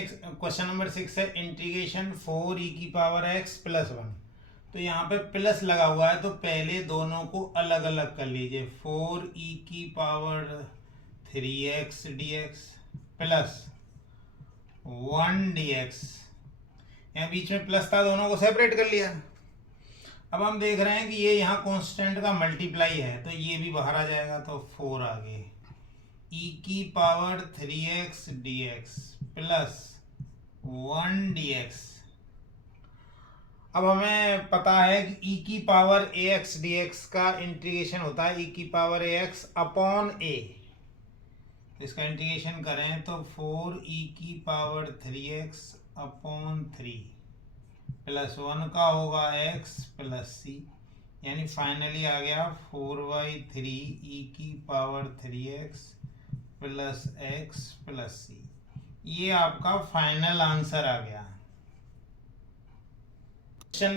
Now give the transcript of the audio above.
Question number 6 है integration 4e⁻x + 1। तो यहाँ पे प्लस लगा हुआ है तो पहले दोनों को अलग अलग कर लीजिए। 4e⁻3x dx plus 1 dx। यहाँ बीच में प्लस था, दोनों को सेपरेट कर लिया। अब हम देख रहे हैं कि ये यहाँ कांस्टेंट का मल्टीप्लाई है तो ये भी बाहर आ जाएगा, तो 4 आ गए। e⁻3x dx plus 1 dx। अब हमें पता है कि e⁻ax dx का इंटीग्रेशन होता है e⁻ax अपॉन a। तो इसका इंटीग्रेशन करें तो 4e⁻3x अपॉन 3 प्लस 1 का होगा x प्लस c, यानी फाइनली आ गया 4/3 e⁻3x plus x plus c। ये आपका फाइनल आंसर आ गया।